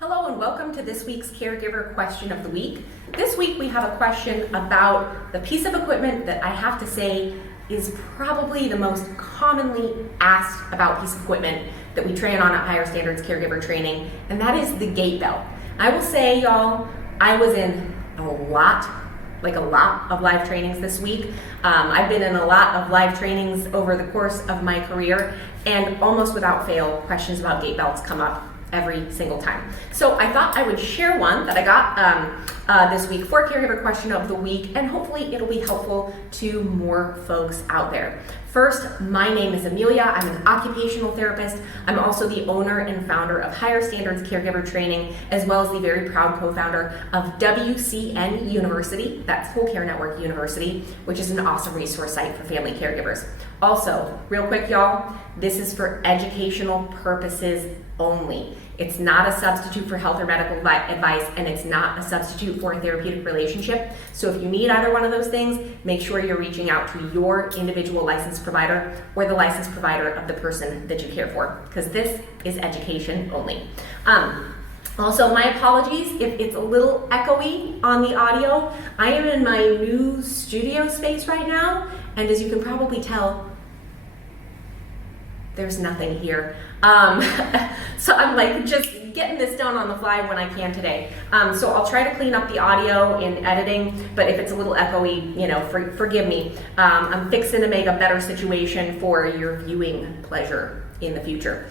Hello and welcome to this week's Caregiver Question of the Week. This week we have a question about the piece of equipment that I have to say is probably the most commonly asked about piece of equipment that we train on at Higher Standards Caregiver Training, and that is the gait belt. I will say, y'all, I was in a lot of live trainings this week. I've been in a lot of live trainings over the course of my career, and almost without fail, questions about gait belts come up every single time. So I thought I would share one that I got this week for Caregiver Question of the Week, and hopefully it'll be helpful to more folks out there. First, my name is Amelia. I'm an occupational therapist. I'm also the owner and founder of Higher Standards Caregiver Training, as well as the very proud co-founder of WCN University, that's Whole Care Network University, which is an awesome resource site for family caregivers. Also, real quick, y'all, this is for educational purposes only. It's not a substitute for health or medical advice, and it's not a substitute for a therapeutic relationship. So if you need either one of those things, make sure you're reaching out to your individual licensed provider or the licensed provider of the person that you care for, because this is education only. Also, my apologies if it's a little echoey on the audio. I am in my new studio space right now, and as you can probably tell, there's nothing here. So I'm like just getting this done on the fly when I can today. So I'll try to clean up the audio in editing, but if it's a little echoey, forgive me. I'm fixing to make a better situation for your viewing pleasure in the future.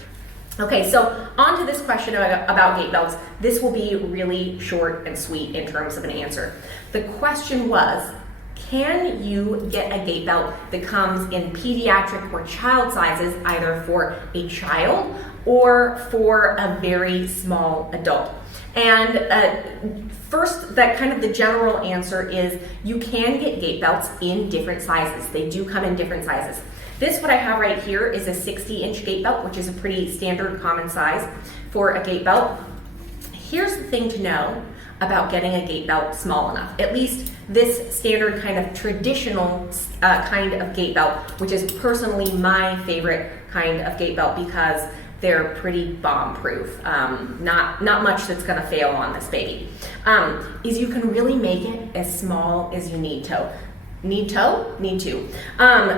Okay, so on to this question about gait belts. This will be really short and sweet in terms of an answer. The question was, can you get a gait belt that comes in pediatric or child sizes, either for a child or for a very small adult? And first, that kind of the general answer is you can get gait belts in different sizes. They do come in different sizes. This, what I have right here, is a 60-inch gait belt, which is a pretty standard common size for a gait belt. Here's the thing to know about getting a gait belt small enough, at least this standard kind of traditional kind of gait belt, which is personally my favorite kind of gait belt because they're pretty bomb-proof. Not much that's gonna fail on this baby. Is you can really make it as small as you need to. Need to.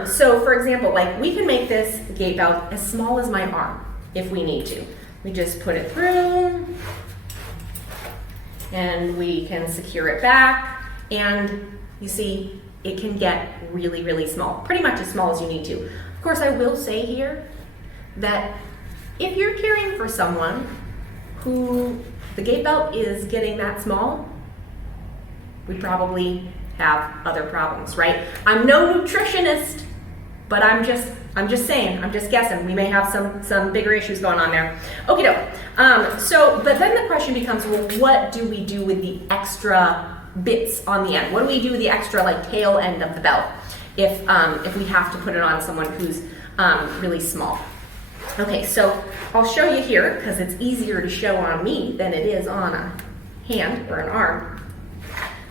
So for example, like we can make this gait belt as small as my arm if we need to. We just put it through, and we can secure it back, and you see it can get really, really small, pretty much as small as you need to. Of course, I will say here that if you're caring for someone who the gait belt is getting that small, we probably have other problems, right? I'm no nutritionist, but I'm just saying, I'm just guessing. We may have some bigger issues going on there. Okie doke. But then the question becomes, well, what do we do with the extra bits on the end? What do we do with the extra tail end of the belt if we have to put it on someone who's really small? Okay, so I'll show you here because it's easier to show on me than it is on a hand or an arm.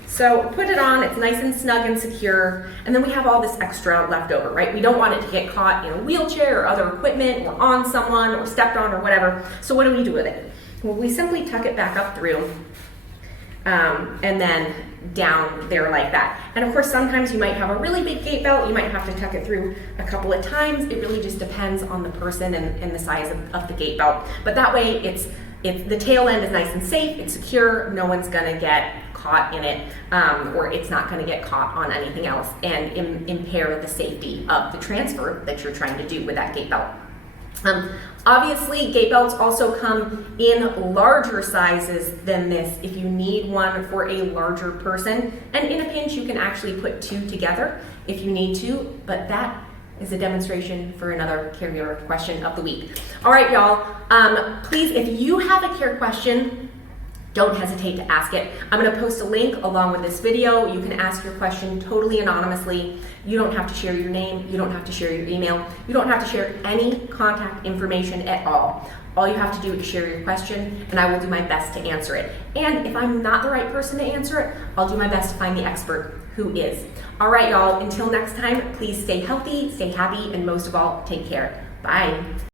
So put it on, it's nice and snug and secure, and then we have all this extra left over, right? We don't want it to get caught in a wheelchair or other equipment or on someone or stepped on or whatever. So what do we do with it? Well, we simply tuck it back up through and then down there like that. And of course, sometimes you might have a really big gait belt. You might have to tuck it through a couple of times. It really just depends on the person and the size of the gait belt. But that way, the tail end is nice and safe, it's secure, no one's gonna get caught in it, or it's not gonna get caught on anything else and impair the safety of the transfer that you're trying to do with that gait belt. Obviously, gait belts also come in larger sizes than this if you need one for a larger person, and in a pinch you can actually put two together if you need to, but that is a demonstration for another Caregiver Question of the Week. All right, y'all, please, if you have a care question, don't hesitate to ask it. I'm gonna post a link along with this video. You can ask your question totally anonymously. You don't have to share your name, you don't have to share your email, you don't have to share any contact information at all. All you have to do is share your question, and I will do my best to answer it. And if I'm not the right person to answer it, I'll do my best to find the expert who is. All right, y'all, until next time, please stay healthy, stay happy, and most of all, take care. Bye.